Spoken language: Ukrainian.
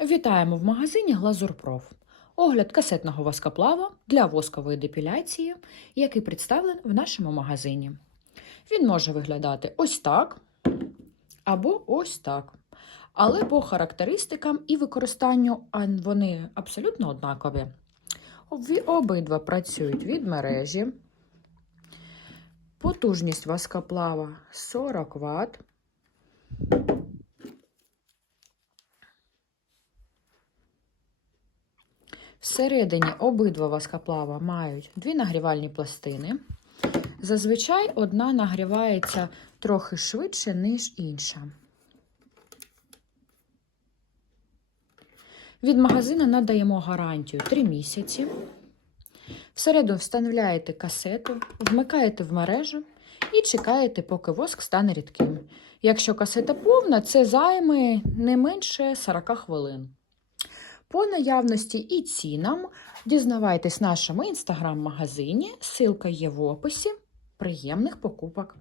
Вітаємо в магазині Глазурпроф. Огляд касетного воскоплава для воскової депіляції, який представлений в нашому магазині. Він може виглядати ось так або ось так. Але по характеристикам і використанню вони абсолютно однакові. Обидва працюють від мережі. Потужність воскоплава 40 Вт. Всередині обидва воскоплава мають дві нагрівальні пластини. Зазвичай одна нагрівається трохи швидше, ніж інша. Від магазину надаємо гарантію 3 місяці. Всередину встановляєте касету, вмикаєте в мережу і чекаєте, поки воск стане рідким. Якщо касета повна, це займе не менше 40 хвилин. По наявності і цінам дізнавайтесь в нашому інстаграм-магазині. Ссылка є в описі. Приємних покупок!